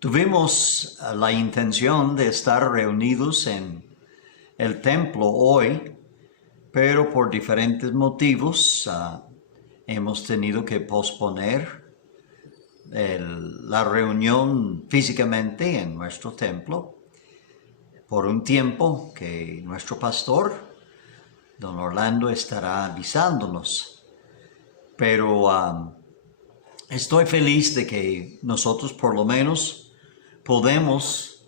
Tuvimos la intención de estar reunidos en el templo hoy, pero por diferentes motivos hemos tenido que posponer la reunión físicamente en nuestro templo por un tiempo que nuestro pastor, don Orlando, estará avisándonos. Pero estoy feliz de que nosotros por lo menos podemos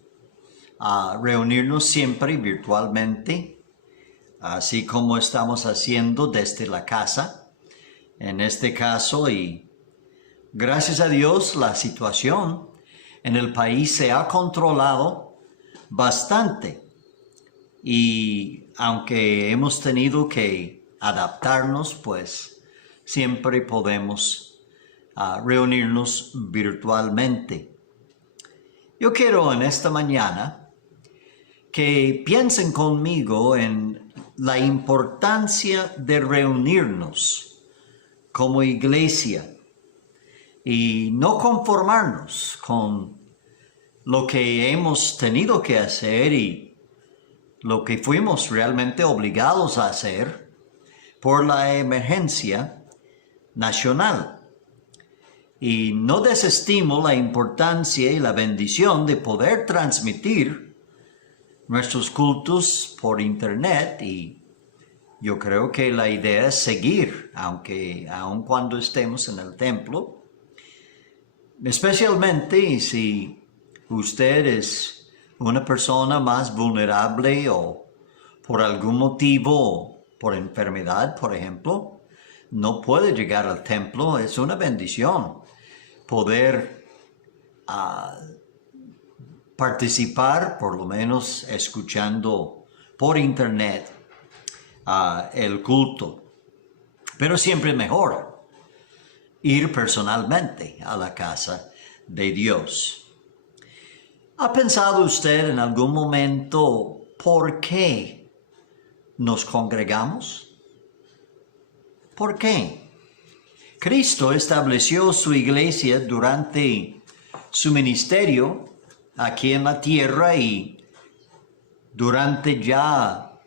reunirnos siempre virtualmente, así como estamos haciendo desde la casa en este caso, y gracias a Dios la situación en el país se ha controlado bastante, y aunque hemos tenido que adaptarnos, pues siempre podemos reunirnos virtualmente. Yo quiero en esta mañana que piensen conmigo en la importancia de reunirnos como iglesia y no conformarnos con lo que hemos tenido que hacer y lo que fuimos realmente obligados a hacer por la emergencia nacional. Y no desestimo la importancia y la bendición de poder transmitir nuestros cultos por internet, y yo creo que la idea es seguir, aun cuando estemos en el templo, especialmente si usted es una persona más vulnerable o por algún motivo, por enfermedad, por ejemplo, no puede llegar al templo. Es una bendición poder participar, por lo menos escuchando por internet el culto. Pero siempre es mejor ir personalmente a la casa de Dios. ¿Ha pensado usted en algún momento por qué nos congregamos? ¿Por qué? Cristo estableció su iglesia durante su ministerio aquí en la tierra, y durante ya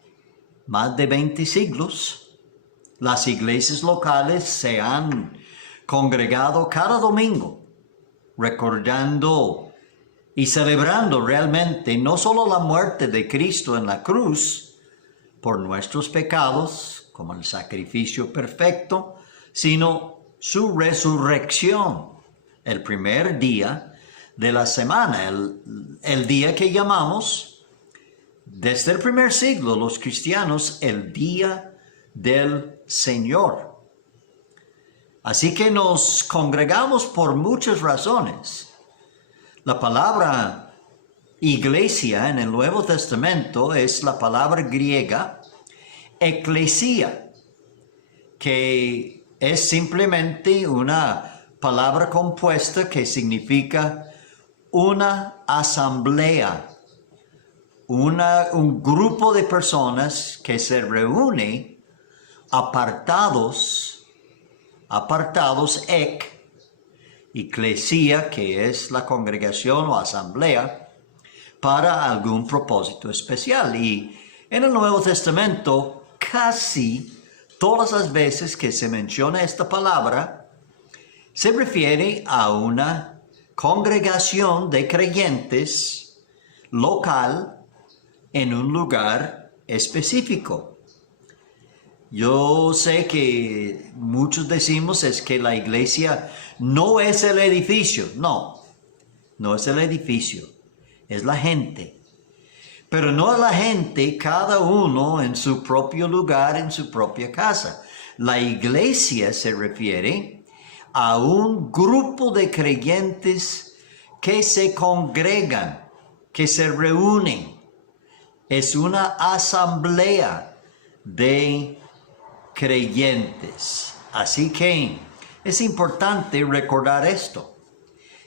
más de 20 siglos, las iglesias locales se han congregado cada domingo, recordando y celebrando realmente no solo la muerte de Cristo en la cruz por nuestros pecados, como el sacrificio perfecto, sino su resurrección, el primer día de la semana, el día que llamamos, desde el primer siglo, los cristianos, el día del Señor. Así que nos congregamos por muchas razones. La palabra iglesia en el Nuevo Testamento es la palabra griega eclesia, que es simplemente una palabra compuesta que significa una asamblea, un grupo de personas que se reúne apartados, eclesia, que es la congregación o asamblea, para algún propósito especial. Y en el Nuevo Testamento casi todas las veces que se menciona esta palabra, se refiere a una congregación de creyentes local en un lugar específico. Yo sé que muchos decimos es que la iglesia no es el edificio. No es el edificio, es la gente. Pero no la gente, cada uno en su propio lugar, en su propia casa. La iglesia se refiere a un grupo de creyentes que se congregan, que se reúnen. Es una asamblea de creyentes. Así que es importante recordar esto.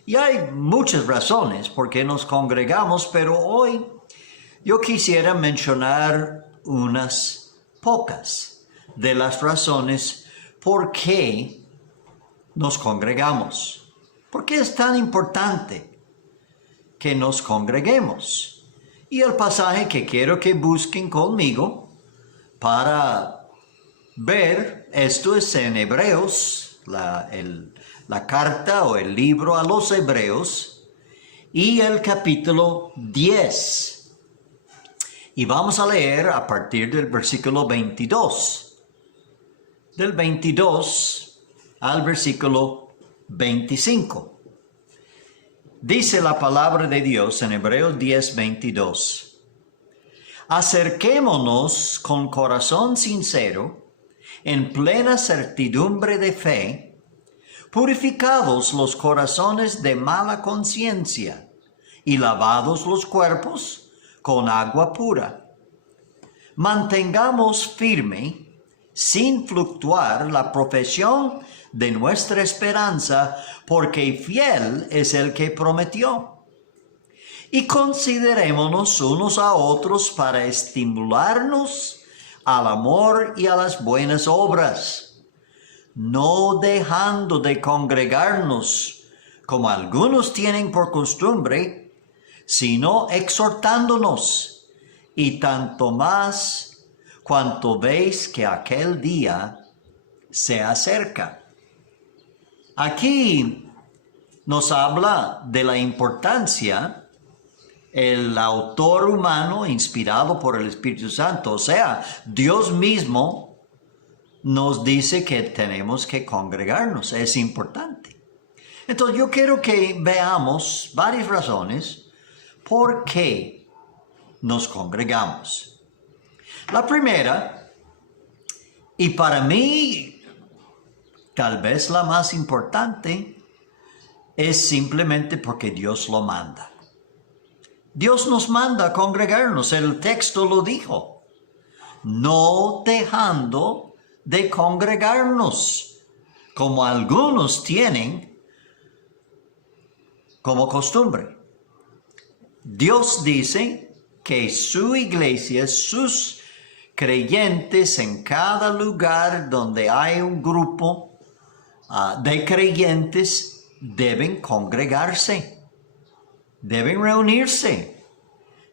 Y hay muchas razones por qué nos congregamos, pero hoy yo quisiera mencionar unas pocas de las razones por qué nos congregamos. ¿Por qué es tan importante que nos congreguemos. Y el pasaje que quiero que busquen conmigo para ver esto es en Hebreos, la carta o el libro a los Hebreos y el capítulo 10. Y vamos a leer a partir del versículo 22. Del 22 al versículo 25. Dice la palabra de Dios en Hebreos 10, 22. Acerquémonos con corazón sincero, en plena certidumbre de fe, purificados los corazones de mala conciencia y lavados los cuerpos con agua pura. Mantengamos firme, sin fluctuar, la profesión de nuestra esperanza, porque fiel es el que prometió. Y considerémonos unos a otros para estimularnos al amor y a las buenas obras, no dejando de congregarnos, como algunos tienen por costumbre, sino exhortándonos, y tanto más cuanto veis que aquel día se acerca. Aquí nos habla de la importancia, el autor humano inspirado por el Espíritu Santo, o sea, Dios mismo nos dice que tenemos que congregarnos, es importante. Entonces yo quiero que veamos varias razones por qué nos congregamos. La primera, y para mí tal vez la más importante, es simplemente porque Dios lo manda. Dios nos manda a congregarnos, el texto lo dijo, no dejando de congregarnos, como algunos tienen como costumbre. Dios dice que su iglesia, sus creyentes en cada lugar donde hay un grupo de creyentes, deben congregarse, deben reunirse.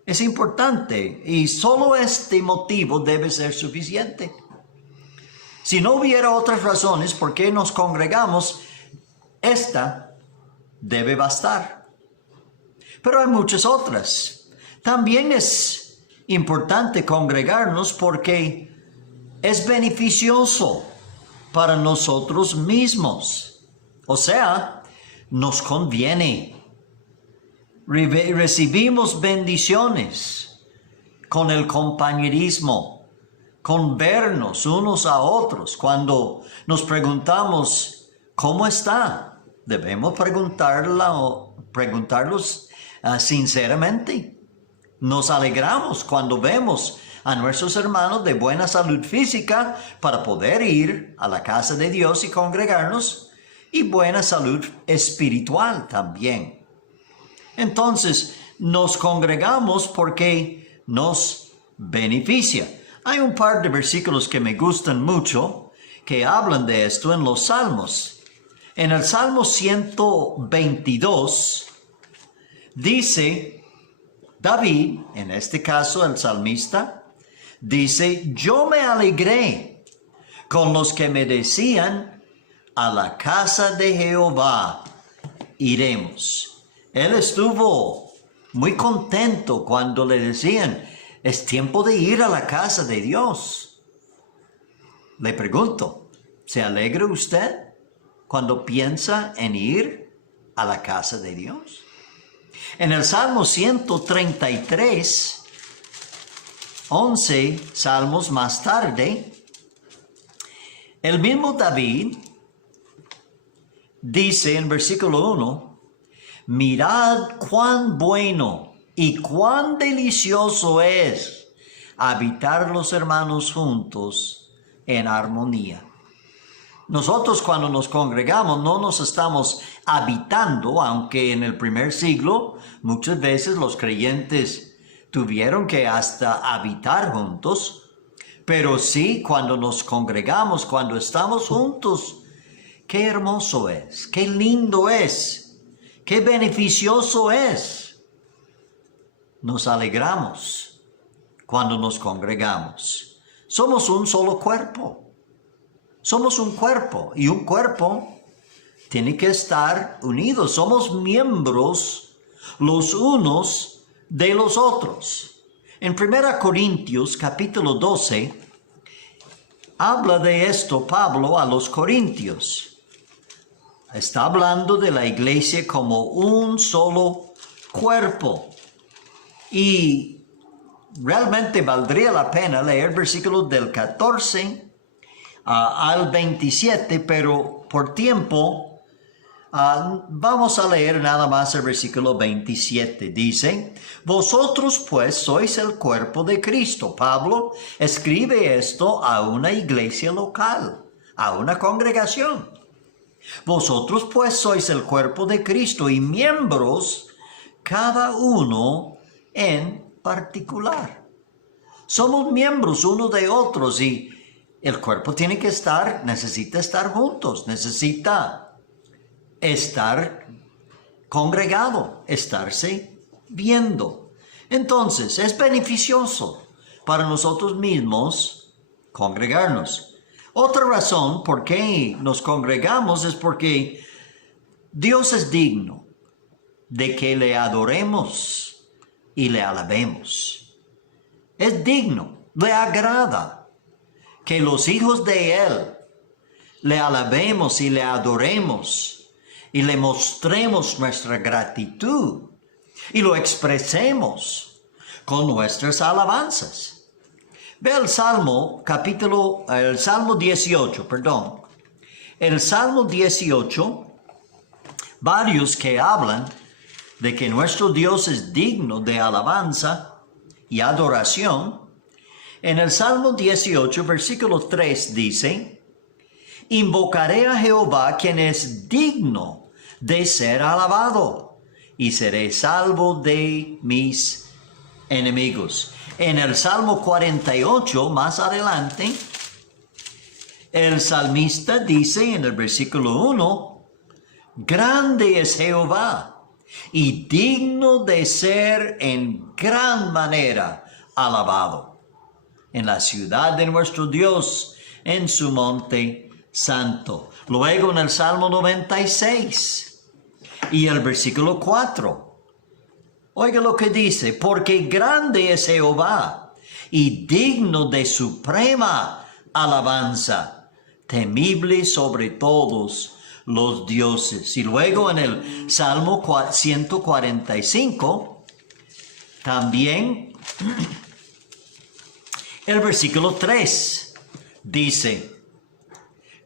Es importante y solo este motivo debe ser suficiente. Si no hubiera otras razones por qué nos congregamos, esta debe bastar. Pero hay muchas otras. También es importante congregarnos porque es beneficioso para nosotros mismos. O sea, nos conviene. Recibimos bendiciones con el compañerismo, con vernos unos a otros. Cuando nos preguntamos, ¿cómo está? Debemos preguntarlos sinceramente. Nos alegramos cuando vemos a nuestros hermanos de buena salud física para poder ir a la casa de Dios y congregarnos, y buena salud espiritual también. Entonces, nos congregamos porque nos beneficia. Hay un par de versículos que me gustan mucho que hablan de esto en los Salmos. En el Salmo 122 dice David, en este caso el salmista, dice, yo me alegré con los que me decían, a la casa de Jehová iremos. Él estuvo muy contento cuando le decían, es tiempo de ir a la casa de Dios. Le pregunto, ¿se alegra usted cuando piensa en ir a la casa de Dios? En el Salmo 133, 11 salmos más tarde, el mismo David dice en versículo 1, mirad cuán bueno y cuán delicioso es habitar los hermanos juntos en armonía. Nosotros cuando nos congregamos no nos estamos habitando, aunque en el primer siglo muchas veces los creyentes tuvieron que hasta habitar juntos, pero sí cuando nos congregamos, cuando estamos juntos, qué hermoso es, qué lindo es, qué beneficioso es. nos alegramos cuando nos congregamos. Somos un solo cuerpo. Somos un cuerpo y un cuerpo tiene que estar unido. Somos miembros los unos de los otros. En 1 Corintios capítulo 12 habla de esto Pablo a los corintios. Está hablando de la iglesia como un solo cuerpo. Y realmente valdría la pena leer versículos del 14 al 27, pero por tiempo vamos a leer nada más el versículo 27. Dice, vosotros pues sois el cuerpo de Cristo. Pablo escribe esto a una iglesia local, a una congregación. Vosotros pues sois el cuerpo de Cristo y miembros cada uno en particular. Somos miembros unos de otros y el cuerpo necesita estar juntos, necesita estar congregado, estarse viendo. Entonces, es beneficioso para nosotros mismos congregarnos. Otra razón por qué nos congregamos es porque Dios es digno de que le adoremos y le alabemos. Es digno, le agrada que los hijos de Él le alabemos y le adoremos y le mostremos nuestra gratitud y lo expresemos con nuestras alabanzas. Ve el Salmo 18, El Salmo 18, varios que hablan de que nuestro Dios es digno de alabanza y adoración. En el Salmo 18, versículo 3 dice, invocaré a Jehová quien es digno de ser alabado y seré salvo de mis enemigos. En el Salmo 48, más adelante, el salmista dice en el versículo 1, grande es Jehová y digno de ser en gran manera alabado en la ciudad de nuestro Dios, en su monte santo. Luego en el Salmo 96 y el versículo 4. Oiga lo que dice, porque grande es Jehová y digno de suprema alabanza, temible sobre todos los dioses. Y luego en el Salmo 145, también el versículo 3 dice,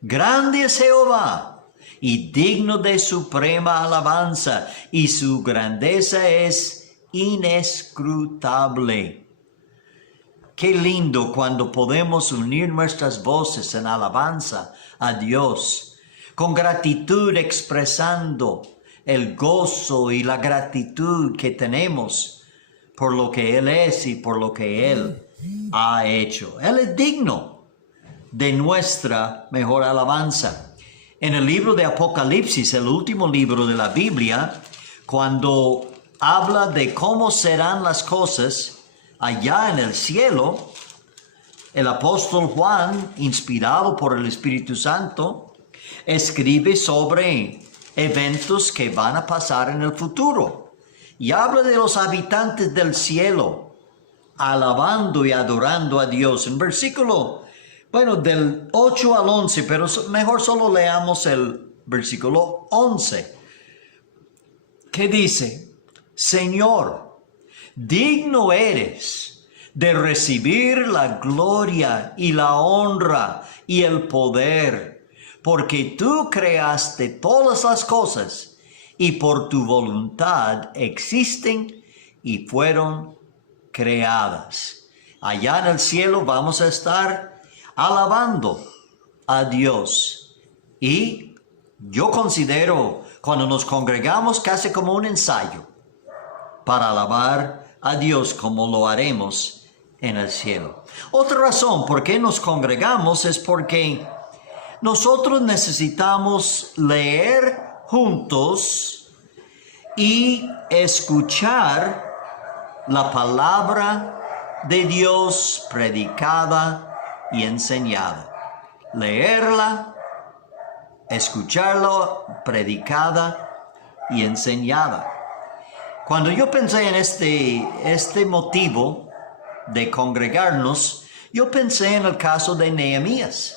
grande es Jehová y digno de suprema alabanza, y su grandeza es inescrutable. Qué lindo cuando podemos unir nuestras voces en alabanza a Dios, con gratitud expresando el gozo y la gratitud que tenemos por lo que Él es y por lo que Él ha hecho. Él es digno de nuestra mejor alabanza. En el libro de Apocalipsis, el último libro de la Biblia, cuando habla de cómo serán las cosas allá en el cielo, el apóstol Juan, inspirado por el Espíritu Santo, escribe sobre eventos que van a pasar en el futuro y habla de los habitantes del cielo alabando y adorando a Dios. En versículo, del 8 al 11, pero mejor solo leamos el versículo 11, que dice, Señor, digno eres de recibir la gloria y la honra y el poder, porque tú creaste todas las cosas y por tu voluntad existen y fueron creadas. Allá en el cielo vamos a estar alabando a Dios. Y yo considero cuando nos congregamos casi como un ensayo para alabar a Dios como lo haremos en el cielo. Otra razón por qué nos congregamos es porque nosotros necesitamos leer juntos y escuchar la palabra de Dios predicada y enseñada. Leerla, escucharla, predicada y enseñada. Cuando yo pensé en este motivo de congregarnos, yo pensé en el caso de Nehemías.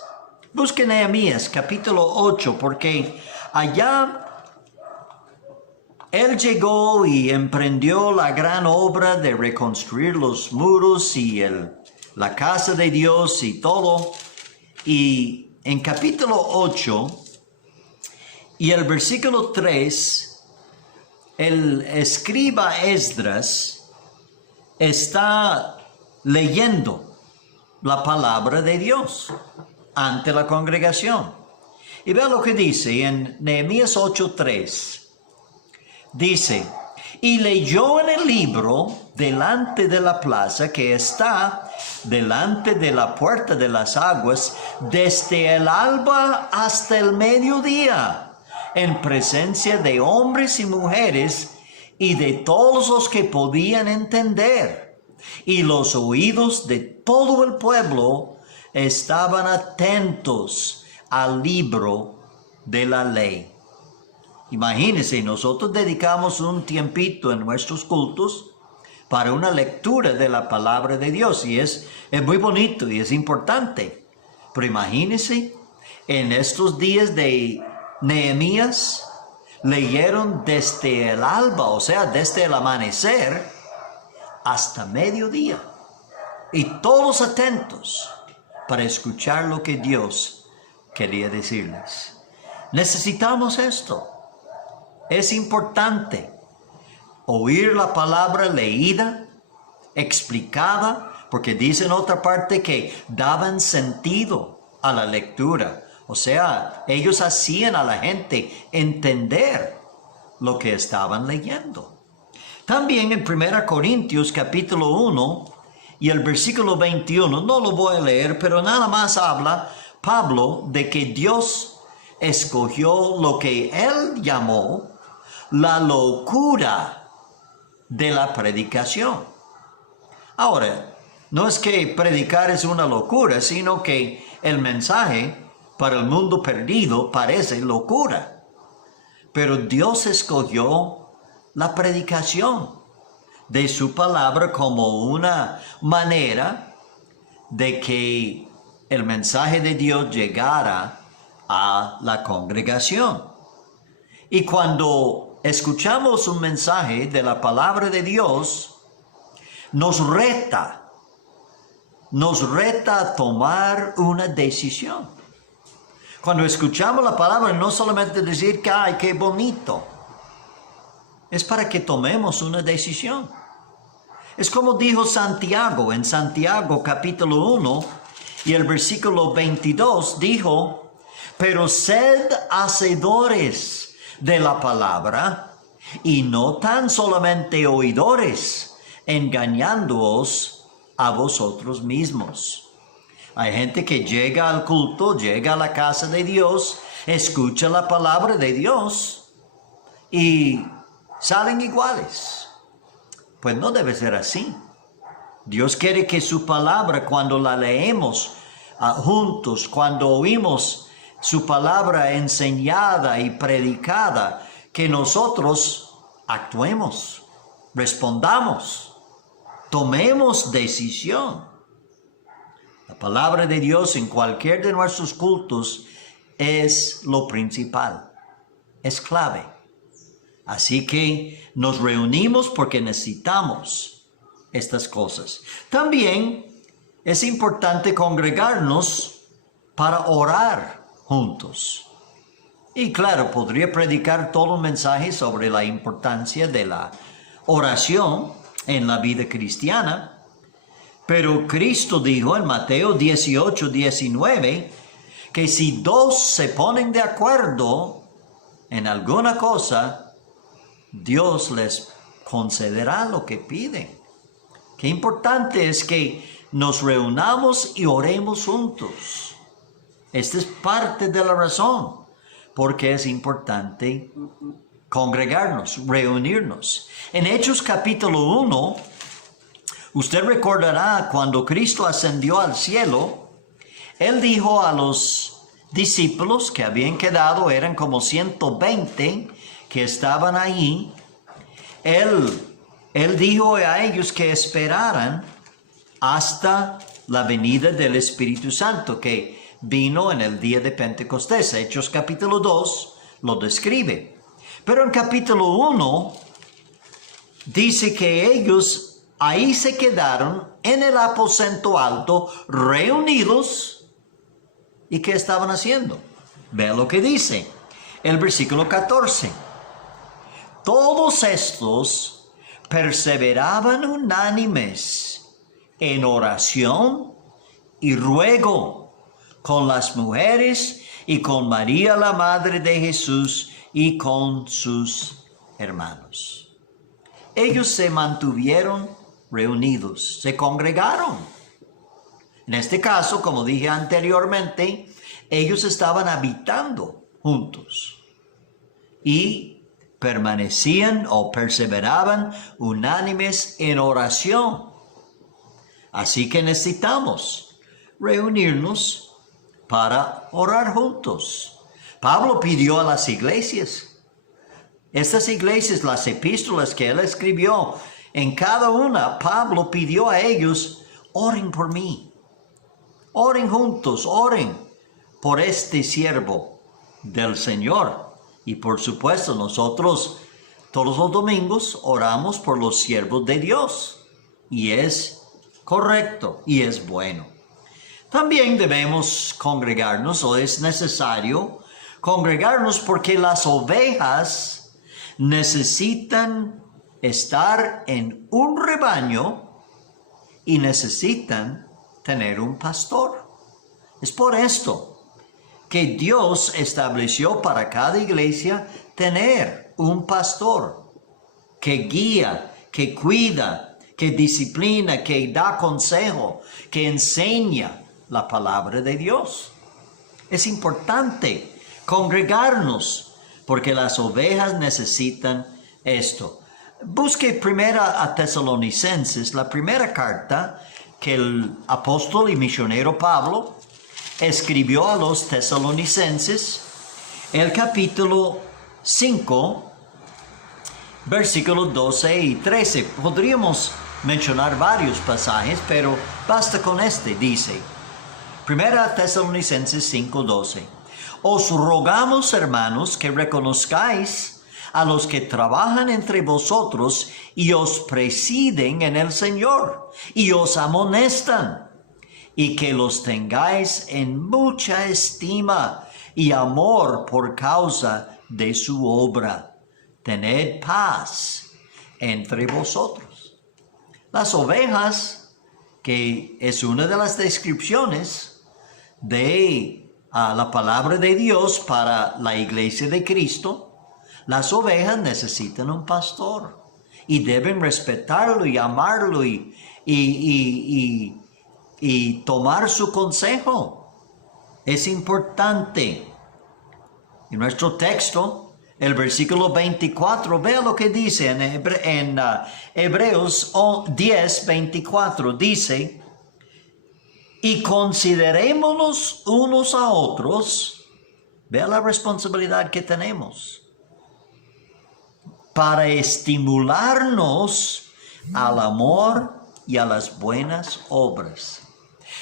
Busque Nehemías capítulo 8, porque allá él llegó y emprendió la gran obra de reconstruir los muros y la casa de Dios y todo. Y en capítulo 8 y el versículo 3, el escriba Esdras está leyendo la palabra de Dios ante la congregación. Y vea lo que dice en Nehemías 8:3. Dice, y leyó en el libro delante de la plaza que está delante de la puerta de las aguas, desde el alba hasta el mediodía, en presencia de hombres y mujeres y de todos los que podían entender. Y los oídos de todo el pueblo estaban atentos al libro de la ley. Imagínense, nosotros dedicamos un tiempito en nuestros cultos para una lectura de la palabra de Dios y es muy bonito y es importante. Pero imagínense, en estos días de Nehemías, leyeron desde el alba, o sea, desde el amanecer hasta mediodía. Y todos atentos para escuchar lo que Dios quería decirles. Necesitamos esto. Es importante oír la palabra leída, explicada, porque dice en otra parte que daban sentido a la lectura. O sea, ellos hacían a la gente entender lo que estaban leyendo. También en 1 Corintios capítulo 1 y el versículo 21, no lo voy a leer, pero nada más habla Pablo de que Dios escogió lo que él llamó la locura de la predicación. Ahora, no es que predicar es una locura, sino que el mensaje para el mundo perdido parece locura. Pero Dios escogió la predicación de su palabra como una manera de que el mensaje de Dios llegara a la congregación. Y cuando escuchamos un mensaje de la palabra de Dios, nos reta a tomar una decisión. Cuando escuchamos la palabra, no solamente decir que, ¡ay, qué bonito! Es para que tomemos una decisión. Es como dijo Santiago, en Santiago capítulo 1 y el versículo 22, dijo, pero sed hacedores de la palabra y no tan solamente oidores, engañándoos a vosotros mismos. Hay gente que llega al culto, llega a la casa de Dios, escucha la palabra de Dios y salen iguales. Pues no debe ser así. Dios quiere que su palabra, cuando la leemos juntos, cuando oímos su palabra enseñada y predicada, que nosotros actuemos, respondamos, tomemos decisión. La palabra de Dios en cualquier de nuestros cultos es lo principal, es clave. Así que nos reunimos porque necesitamos estas cosas. También es importante congregarnos para orar juntos. Y claro, podría predicar todo un mensaje sobre la importancia de la oración en la vida cristiana, pero Cristo dijo en Mateo 18:19 que si dos se ponen de acuerdo en alguna cosa, Dios les concederá lo que piden. Qué importante es que nos reunamos y oremos juntos. Esta es parte de la razón porque es importante congregarnos, reunirnos. En Hechos capítulo 1 Usted recordará cuando Cristo ascendió al cielo, Él dijo a los discípulos que habían quedado, eran como 120 que estaban ahí, Él dijo a ellos que esperaran hasta la venida del Espíritu Santo, que vino en el día de Pentecostés. Hechos capítulo 2 lo describe. Pero en capítulo 1 dice que ellos ahí se quedaron en el aposento alto, reunidos. ¿Y qué estaban haciendo? Vea lo que dice el versículo 14. Todos estos perseveraban unánimes en oración y ruego con las mujeres y con María la Madre de Jesús y con sus hermanos. Ellos se mantuvieron reunidos, se congregaron. En este caso, como dije anteriormente, ellos estaban habitando juntos y permanecían o perseveraban unánimes en oración. Así que necesitamos reunirnos para orar juntos. Pablo pidió a las iglesias, estas iglesias, las epístolas que él escribió, en cada una, Pablo pidió a ellos, oren por mí. Oren juntos, oren por este siervo del Señor. Y por supuesto, nosotros todos los domingos oramos por los siervos de Dios. Y es correcto y es bueno. También debemos congregarnos, o es necesario congregarnos, porque las ovejas necesitan estar en un rebaño y necesitan tener un pastor. Es por esto que Dios estableció para cada iglesia tener un pastor que guía, que cuida, que disciplina, que da consejo, que enseña la palabra de Dios. Es importante congregarnos porque las ovejas necesitan esto. Busque primera a Tesalonicenses, la primera carta que el apóstol y misionero Pablo escribió a los tesalonicenses, el capítulo 5, versículos 12 y 13. Podríamos mencionar varios pasajes, pero basta con este. Dice, primera Tesalonicenses 5, 12. Os rogamos, hermanos, que reconozcáis a los que trabajan entre vosotros y os presiden en el Señor y os amonestan, y que los tengáis en mucha estima y amor por causa de su obra. Tened paz entre vosotros. Las ovejas, que es una de las descripciones de la palabra de Dios para la iglesia de Cristo, las ovejas necesitan un pastor y deben respetarlo y amarlo y tomar su consejo. Es importante. En nuestro texto, el versículo 24, vea lo que dice en Hebreos 10, 24. Dice, y considerémonos unos a otros, vea la responsabilidad que tenemos, para estimularnos al amor y a las buenas obras.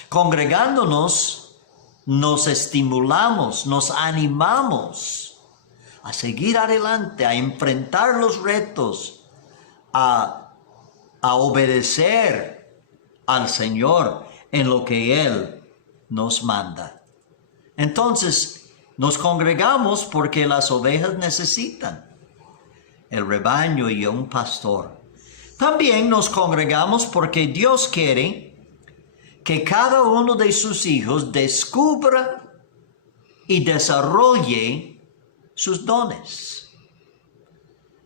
Congregándonos, nos estimulamos, nos animamos a seguir adelante, a enfrentar los retos, a obedecer al Señor en lo que Él nos manda. Entonces, nos congregamos porque las ovejas necesitan el rebaño y un pastor. También nos congregamos porque Dios quiere que cada uno de sus hijos descubra y desarrolle sus dones.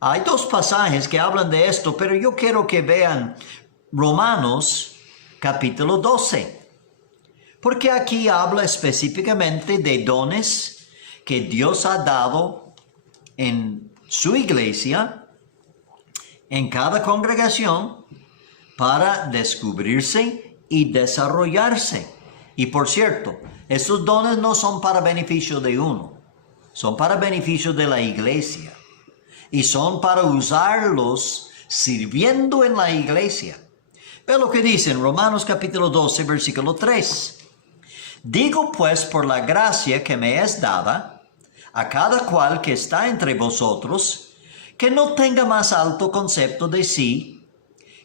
Hay dos pasajes que hablan de esto, pero yo quiero que vean Romanos capítulo 12, porque aquí habla específicamente de dones que Dios ha dado en su iglesia, en cada congregación, para descubrirse y desarrollarse. Y por cierto, estos dones no son para beneficio de uno, son para beneficio de la iglesia. Y son para usarlos sirviendo en la iglesia. Ve lo que dice en Romanos capítulo 12, versículo 3. Digo pues por la gracia que me es dada, a cada cual que está entre vosotros, que no tenga más alto concepto de sí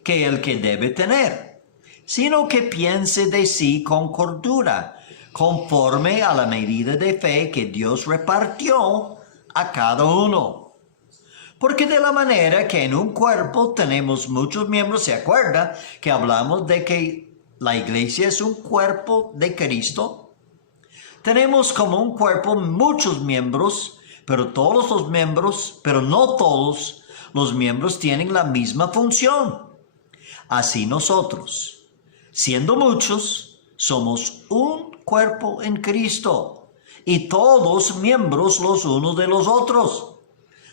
que el que debe tener, sino que piense de sí con cordura, conforme a la medida de fe que Dios repartió a cada uno. Porque de la manera que en un cuerpo tenemos muchos miembros, ¿se acuerda que hablamos de que la iglesia es un cuerpo de Cristo? Tenemos como un cuerpo muchos miembros, pero no todos los miembros tienen la misma función. Así nosotros, siendo muchos, somos un cuerpo en Cristo y todos miembros los unos de los otros.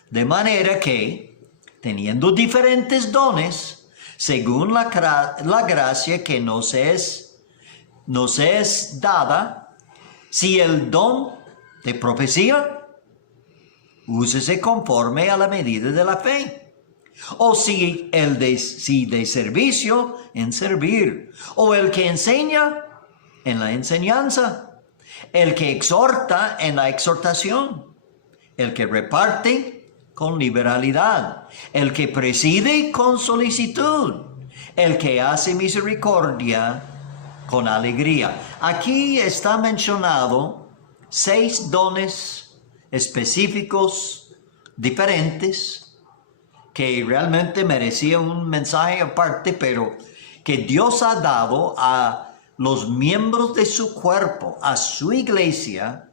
De manera que, teniendo diferentes dones, según la gracia que nos es dada, si el don de profecía, úsese conforme a la medida de la fe. O si de servicio, en servir. O el que enseña, en la enseñanza. El que exhorta, en la exhortación. El que reparte, con liberalidad, el que preside con solicitud, el que hace misericordia con alegría. Aquí está mencionado 6 dones específicos, diferentes, que realmente merecían un mensaje aparte, pero que Dios ha dado a los miembros de su cuerpo, a su iglesia,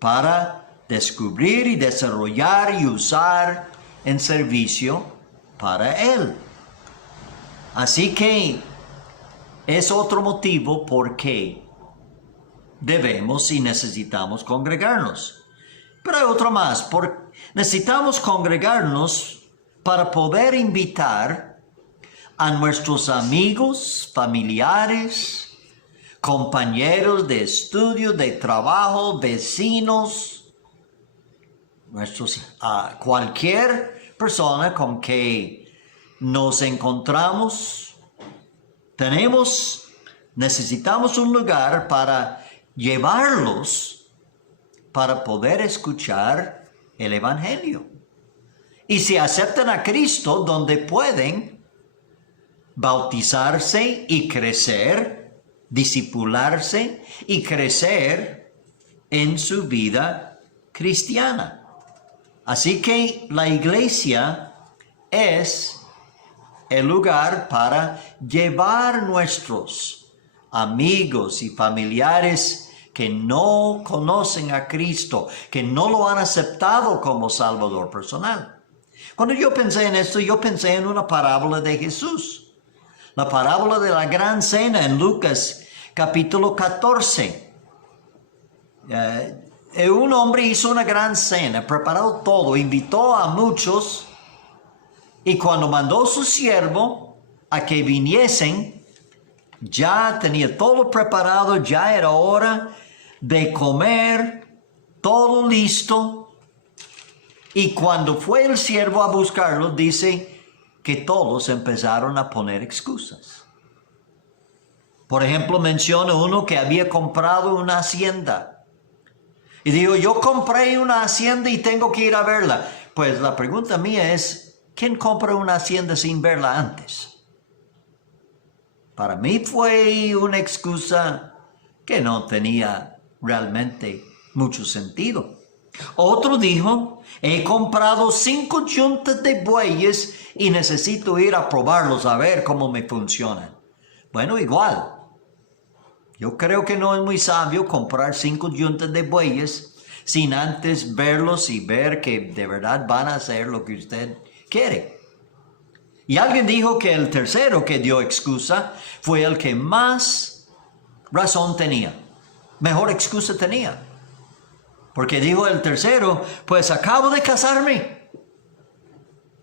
para descubrir y desarrollar y usar en servicio para Él. Así que es otro motivo por qué debemos y necesitamos congregarnos. Pero hay otro más. Necesitamos congregarnos para poder invitar a nuestros amigos, familiares, compañeros de estudio, de trabajo, vecinos, cualquier persona con que nos encontramos. Necesitamos un lugar para llevarlos para poder escuchar el Evangelio. Y si aceptan a Cristo, donde pueden bautizarse y crecer, discipularse y crecer en su vida cristiana. Así que la iglesia es el lugar para llevar nuestros amigos y familiares que no conocen a Cristo, que no lo han aceptado como Salvador personal. Cuando yo pensé en esto, yo pensé en una parábola de Jesús. La parábola de la gran cena en Lucas capítulo 14. Un hombre hizo una gran cena, preparó todo, invitó a muchos, y cuando mandó a su siervo a que viniesen, ya tenía todo preparado, ya era hora de comer, todo listo. Y cuando fue el siervo a buscarlo, dice que todos empezaron a poner excusas. Por ejemplo, menciona uno que había comprado una hacienda. Y digo, yo compré una hacienda y tengo que ir a verla. Pues la pregunta mía es, ¿quién compra una hacienda sin verla antes? Para mí fue una excusa que no tenía realmente mucho sentido. Otro dijo, he comprado 5 yuntas de bueyes y necesito ir a probarlos a ver cómo me funcionan. Bueno, igual. Yo creo que no es muy sabio comprar 5 yuntas de bueyes sin antes verlos y ver que de verdad van a hacer lo que usted quiere. Y alguien dijo que el tercero que dio excusa fue el que más razón tenía, mejor excusa tenía. Porque dijo el tercero, pues acabo de casarme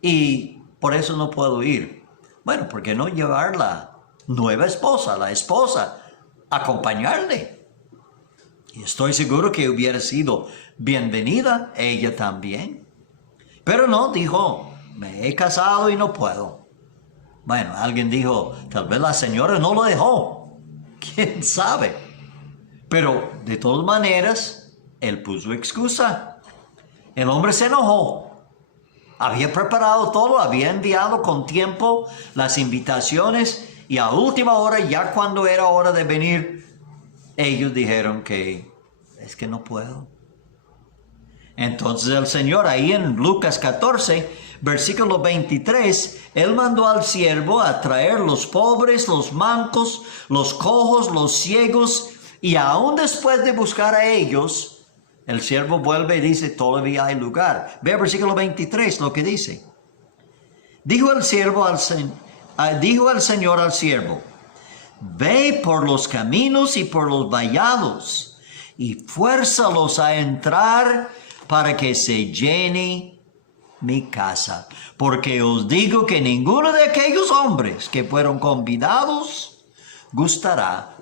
y por eso no puedo ir. Bueno, ¿por qué no llevar la nueva esposa, la esposa, acompañarle? Y estoy seguro que hubiera sido bienvenida ella también. Pero no, dijo, me he casado y no puedo. Bueno, alguien dijo, tal vez la señora no lo dejó. ¿Quién sabe? Pero de todas maneras, él puso excusa. El hombre se enojó. Había preparado todo, había enviado con tiempo las invitaciones y a última hora, ya cuando era hora de venir, ellos dijeron que es que no puedo. Entonces el Señor ahí en Lucas 14, versículo 23, Él mandó al siervo a traer los pobres, los mancos, los cojos, los ciegos, y aún después de buscar a ellos, el siervo vuelve y dice, todavía hay lugar. Ve el versículo 23 lo que dice. Dijo el Señor al siervo, ve por los caminos y por los vallados, y fuérzalos a entrar para que se llene mi casa. Porque os digo que ninguno de aquellos hombres que fueron convidados gustará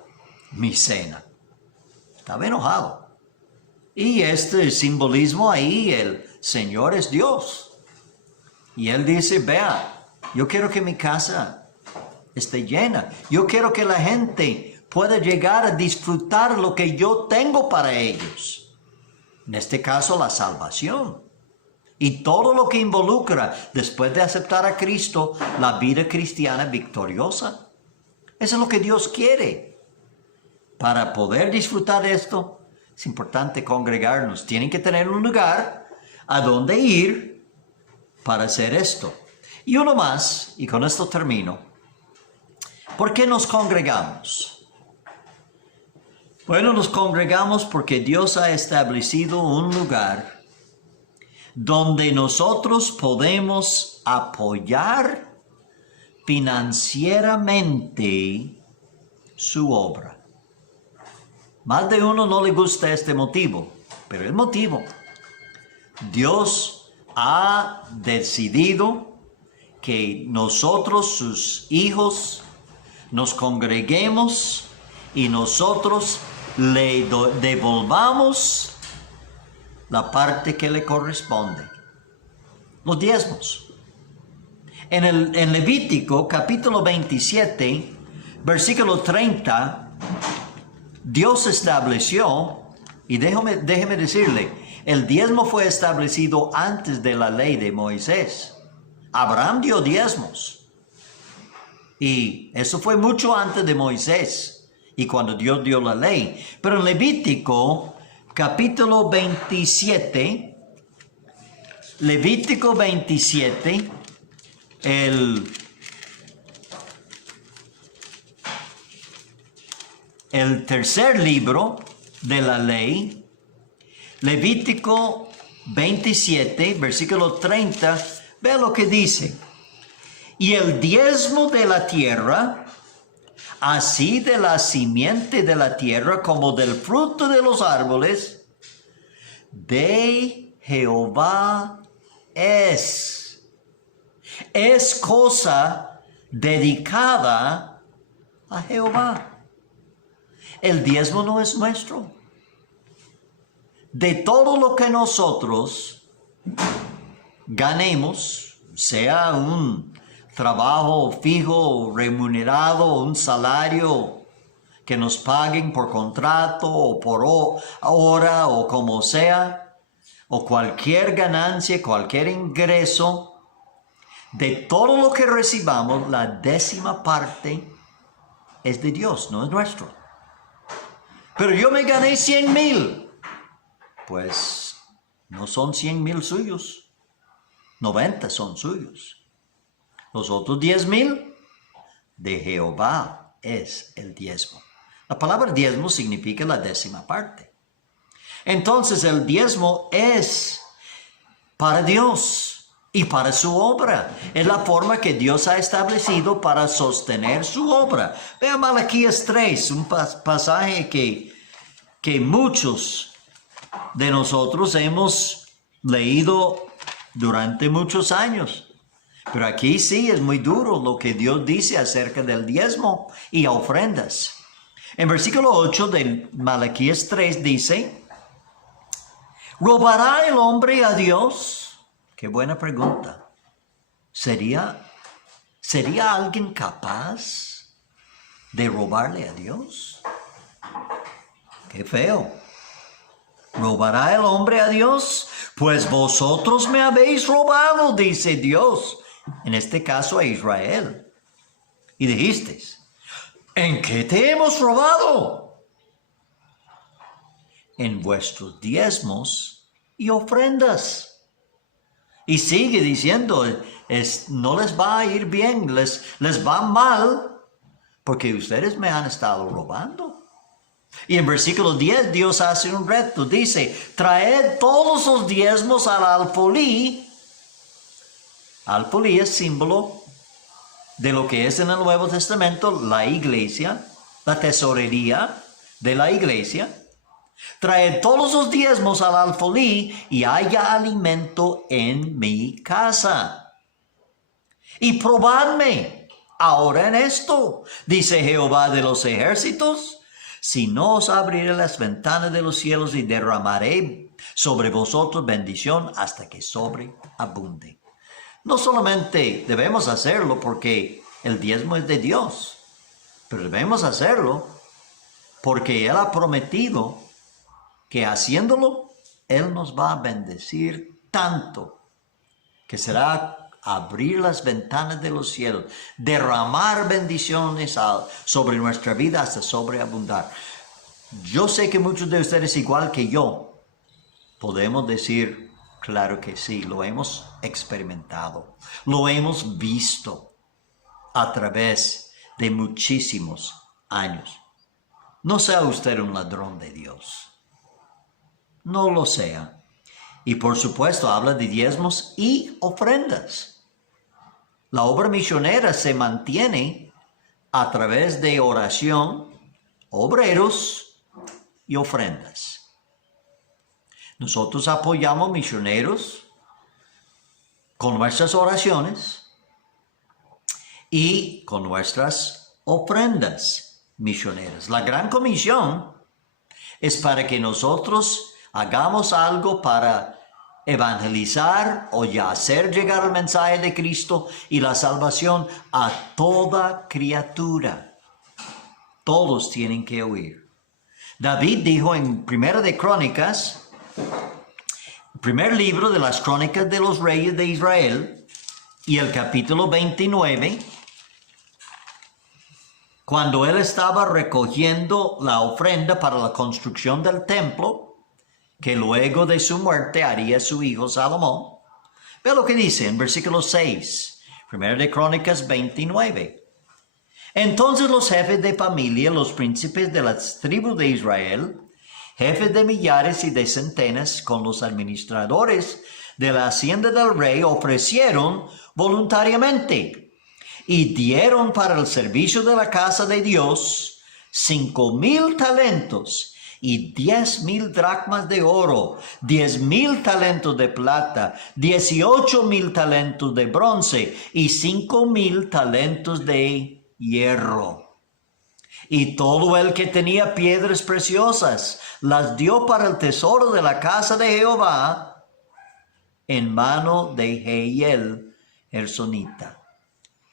mi cena. Estaba enojado. Y este simbolismo ahí, el Señor es Dios. Y Él dice, vea, yo quiero que mi casa esté llena. Yo quiero que la gente pueda llegar a disfrutar lo que yo tengo para ellos. En este caso, la salvación. Y todo lo que involucra, después de aceptar a Cristo, la vida cristiana victoriosa. Eso es lo que Dios quiere. Para poder disfrutar de esto, es importante congregarnos. Tienen que tener un lugar a donde ir para hacer esto. Y uno más, y con esto termino. ¿Por qué nos congregamos? Bueno, nos congregamos porque Dios ha establecido un lugar donde nosotros podemos apoyar financieramente su obra. Más de uno no le gusta este motivo, pero el motivo. Dios ha decidido que nosotros, sus hijos, nos congreguemos y nosotros le devolvamos la parte que le corresponde, los diezmos. En Levítico capítulo 27, versículo 30, Dios estableció, y déjeme decirle, el diezmo fue establecido antes de la ley de Moisés. Abraham dio diezmos, y eso fue mucho antes de Moisés. Y cuando Dios dio la ley. Pero en Levítico, capítulo 27, Levítico 27, el tercer libro de la ley, Levítico 27, versículo 30, ve lo que dice. Y el diezmo de la tierra, así de la simiente de la tierra como del fruto de los árboles, de Jehová es. Es cosa dedicada a Jehová. El diezmo no es nuestro. De todo lo que nosotros ganemos, sea un trabajo fijo, remunerado, un salario que nos paguen por contrato o por hora o como sea, o cualquier ganancia, cualquier ingreso, de todo lo que recibamos, la 10ª parte es de Dios, no es nuestro. Pero yo me gané 100,000. Pues no son 100,000 suyos, 90 son suyos. Los otros 10,000 de Jehová es el diezmo. La palabra diezmo significa la 10ª parte. Entonces el diezmo es para Dios y para su obra. Es la forma que Dios ha establecido para sostener su obra. Vean Malaquías 3, un pasaje que muchos de nosotros hemos leído durante muchos años. Pero aquí sí es muy duro lo que Dios dice acerca del diezmo y ofrendas. En versículo 8 de Malaquías 3 dice, ¿robará el hombre a Dios? Qué buena pregunta. ¿Sería alguien capaz de robarle a Dios? Qué feo. ¿Robará el hombre a Dios? Pues vosotros me habéis robado, dice Dios. En este caso a Israel. Y dijisteis, ¿en qué te hemos robado? En vuestros diezmos y ofrendas. Y sigue diciendo, no les va a ir bien, les va mal, porque ustedes me han estado robando. Y en versículo 10 Dios hace un reto, dice, traed todos los diezmos al alfolí. Alfolí es símbolo de lo que es en el Nuevo Testamento la iglesia, la tesorería de la iglesia. Traed todos los diezmos al alfolí y haya alimento en mi casa. Y probadme ahora en esto, dice Jehová de los ejércitos. Si no os abriré las ventanas de los cielos y derramaré sobre vosotros bendición hasta que sobreabunde. No solamente debemos hacerlo porque el diezmo es de Dios, pero debemos hacerlo porque Él ha prometido que haciéndolo, Él nos va a bendecir tanto que será abrir las ventanas de los cielos, derramar bendiciones sobre nuestra vida hasta sobreabundar. Yo sé que muchos de ustedes, igual que yo, podemos decir, claro que sí, lo hemos experimentado, lo hemos visto a través de muchísimos años. No sea usted un ladrón de Dios. No lo sea. Y por supuesto habla de diezmos y ofrendas. La obra misionera se mantiene a través de oración, obreros y ofrendas. Nosotros apoyamos misioneros con nuestras oraciones y con nuestras ofrendas misioneras. La gran comisión es para que nosotros hagamos algo para evangelizar o ya hacer llegar el mensaje de Cristo y la salvación a toda criatura. Todos tienen que oír. David dijo en Primera de Crónicas, primer libro de las Crónicas de los Reyes de Israel, y el capítulo 29, cuando él estaba recogiendo la ofrenda para la construcción del templo, que luego de su muerte haría su hijo Salomón. Ve lo que dice en versículo 6, Primera de Crónicas 29. Entonces los jefes de familia, los príncipes de las tribus de Israel, jefes de millares y de centenas, con los administradores de la hacienda del rey, ofrecieron voluntariamente y dieron para el servicio de la casa de Dios 5,000 talentos y 10,000 dracmas de oro, 10,000 talentos de plata, 18,000 talentos de bronce y 5,000 talentos de hierro. Y todo el que tenía piedras preciosas las dio para el tesoro de la casa de Jehová en mano de Jehiel Gersonita.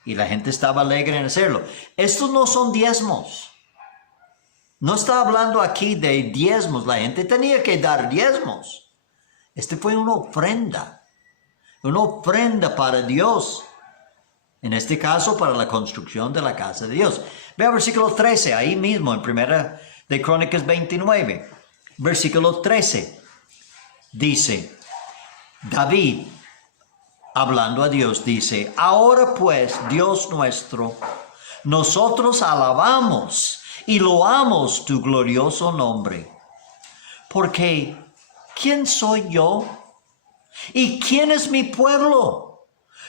Y la gente estaba alegre en hacerlo. Estos no son diezmos. No está hablando aquí de diezmos. La gente tenía que dar diezmos. Este fue una ofrenda para Dios. En este caso, para la construcción de la casa de Dios. Ve al versículo 13, ahí mismo, en Primera de Crónicas 29. Versículo 13. Dice, David, hablando a Dios, dice, ahora pues, Dios nuestro, nosotros alabamos y loamos tu glorioso nombre. Porque, ¿quién soy yo? ¿Y quién es mi pueblo?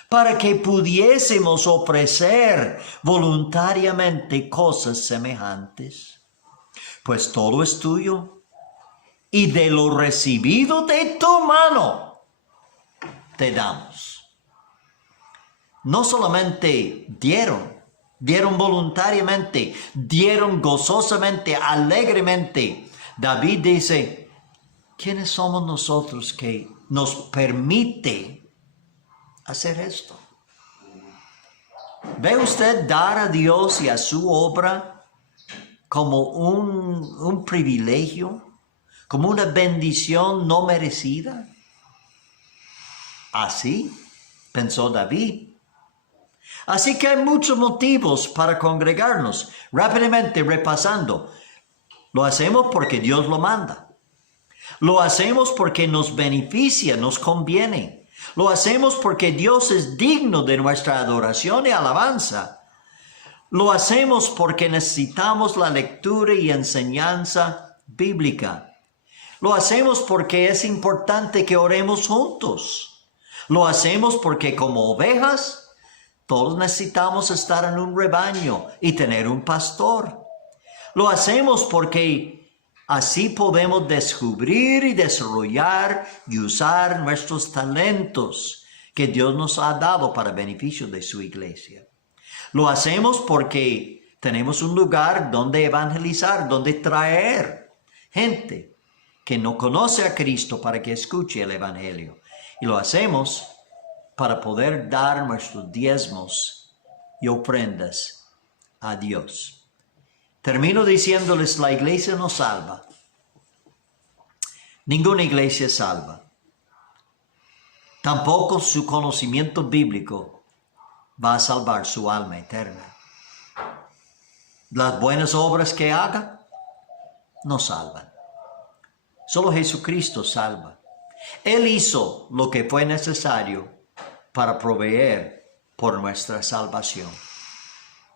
Para que pudiésemos ofrecer voluntariamente cosas semejantes. Pues todo es tuyo, y de lo recibido de tu mano te damos. no solamente dieron voluntariamente, dieron gozosamente, alegremente. David dice, ¿quiénes somos nosotros que nos permite hacer esto? ¿Ve usted dar a Dios y a su obra como un privilegio, como una bendición no merecida? Así pensó David. Así que hay muchos motivos para congregarnos. Rápidamente repasando, lo hacemos porque Dios lo manda. Lo hacemos porque nos beneficia, nos conviene. Lo hacemos porque Dios es digno de nuestra adoración y alabanza. Lo hacemos porque necesitamos la lectura y enseñanza bíblica. Lo hacemos porque es importante que oremos juntos. Lo hacemos porque como ovejas, todos necesitamos estar en un rebaño y tener un pastor. Lo hacemos porque así podemos descubrir y desarrollar y usar nuestros talentos que Dios nos ha dado para beneficio de su iglesia. Lo hacemos porque tenemos un lugar donde evangelizar, donde traer gente que no conoce a Cristo para que escuche el evangelio. Y lo hacemos para poder dar nuestros diezmos y ofrendas a Dios. Termino diciéndoles, la iglesia no salva. Ninguna iglesia salva. Tampoco su conocimiento bíblico va a salvar su alma eterna. Las buenas obras que haga no salvan. Solo Jesucristo salva. Él hizo lo que fue necesario para proveer por nuestra salvación,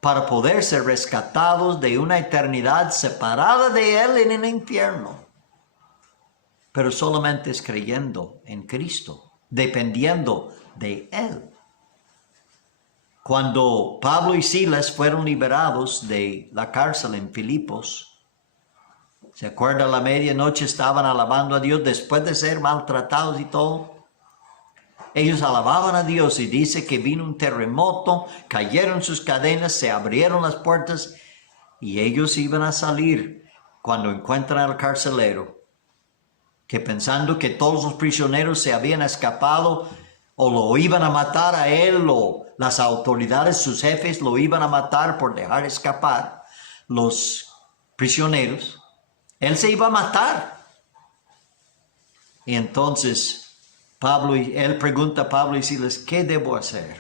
para poder ser rescatados de una eternidad separada de Él en el infierno. Pero solamente es creyendo en Cristo, dependiendo de Él. Cuando Pablo y Silas fueron liberados de la cárcel en Filipos, ¿se acuerda? A la medianoche estaban alabando a Dios después de ser maltratados y todo. Ellos alababan a Dios y dice que vino un terremoto, cayeron sus cadenas, se abrieron las puertas y ellos iban a salir cuando encuentran al carcelero, que pensando que todos los prisioneros se habían escapado o lo iban a matar a él o las autoridades, sus jefes lo iban a matar por dejar escapar los prisioneros, él se iba a matar. Y entonces él pregunta a Pablo y Silas, ¿qué debo hacer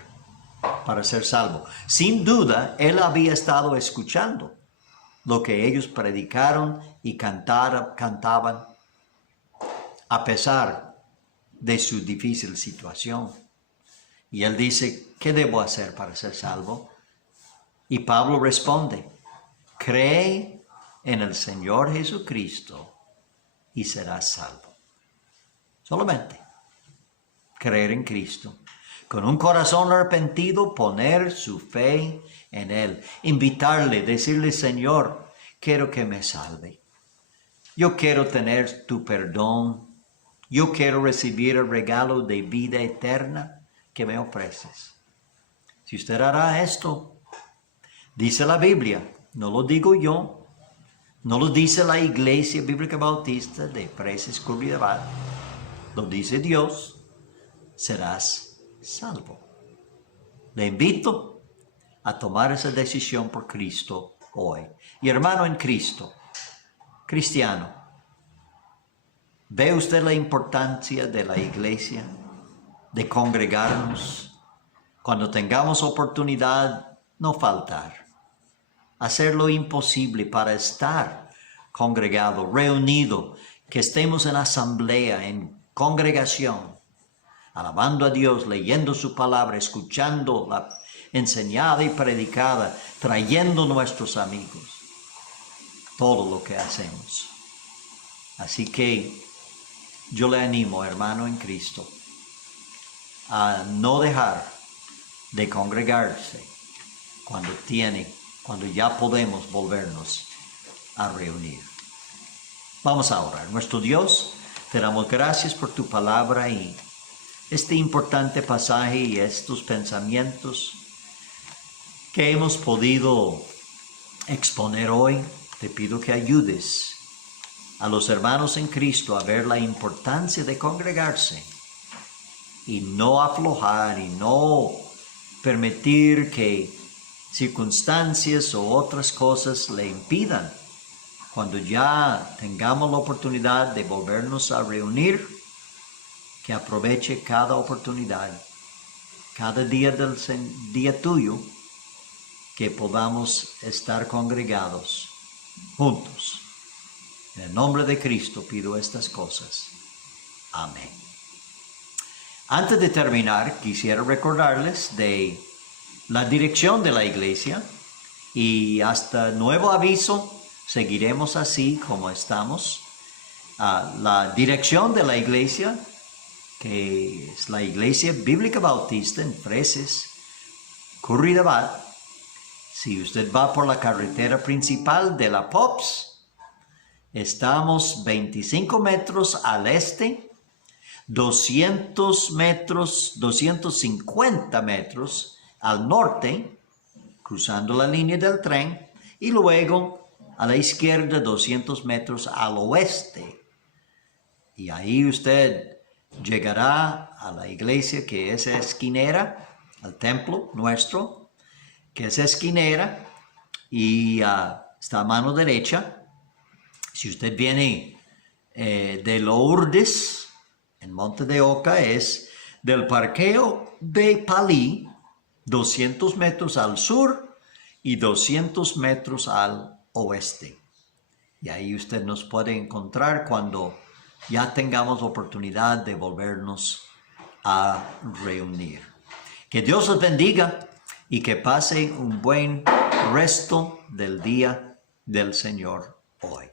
para ser salvo? Sin duda, él había estado escuchando lo que ellos predicaron y cantaban a pesar de su difícil situación. Y él dice, ¿qué debo hacer para ser salvo? Y Pablo responde, cree en el Señor Jesucristo y serás salvo. Solamente creer en Cristo. Con un corazón arrepentido, poner su fe en Él. Invitarle, decirle, Señor, quiero que me salve. Yo quiero tener tu perdón. Yo quiero recibir el regalo de vida eterna que me ofreces. Si usted hará esto, dice la Biblia, no lo digo yo, no lo dice la Iglesia Bíblica Bautista de Fresa Escobedo, lo dice Dios, serás salvo. Le invito a tomar esa decisión por Cristo hoy. Y hermano en Cristo, cristiano, ¿ve usted la importancia de la iglesia, de congregarnos? Cuando tengamos oportunidad, no faltar. Hacer lo imposible para estar congregado, reunido, que estemos en asamblea, en congregación, alabando a Dios, leyendo su palabra, escuchando la enseñada y predicada, trayendo nuestros amigos, todo lo que hacemos. Así que yo le animo, hermano en Cristo, a no dejar de congregarse cuando ya podemos volvernos a reunir. Vamos a orar. Nuestro Dios, te damos gracias por tu palabra y este importante pasaje y estos pensamientos que hemos podido exponer hoy, te pido que ayudes a los hermanos en Cristo a ver la importancia de congregarse y no aflojar y no permitir que circunstancias o otras cosas le impidan. Cuando ya tengamos la oportunidad de volvernos a reunir, que aproveche cada oportunidad, cada día del día tuyo, que podamos estar congregados juntos. En el nombre de Cristo pido estas cosas. Amén. Antes de terminar, quisiera recordarles de la dirección de la iglesia y hasta nuevo aviso, seguiremos así como estamos. La dirección de la iglesia, que es la Iglesia Bíblica Bautista en Freses, Curridabat. Si usted va por la carretera principal de la POPS, estamos 25 metros al este, 250 metros al norte, cruzando la línea del tren, y luego a la izquierda 200 metros al oeste. Y ahí usted llegará a la iglesia que es esquinera, al templo nuestro, que es esquinera, y está a mano derecha. Si usted viene de Lourdes, en Monte de Oca, es del parqueo de Palí, 200 metros al sur y 200 metros al oeste. Y ahí usted nos puede encontrar cuando ya tengamos oportunidad de volvernos a reunir. Que Dios los bendiga y que pase un buen resto del día del Señor hoy.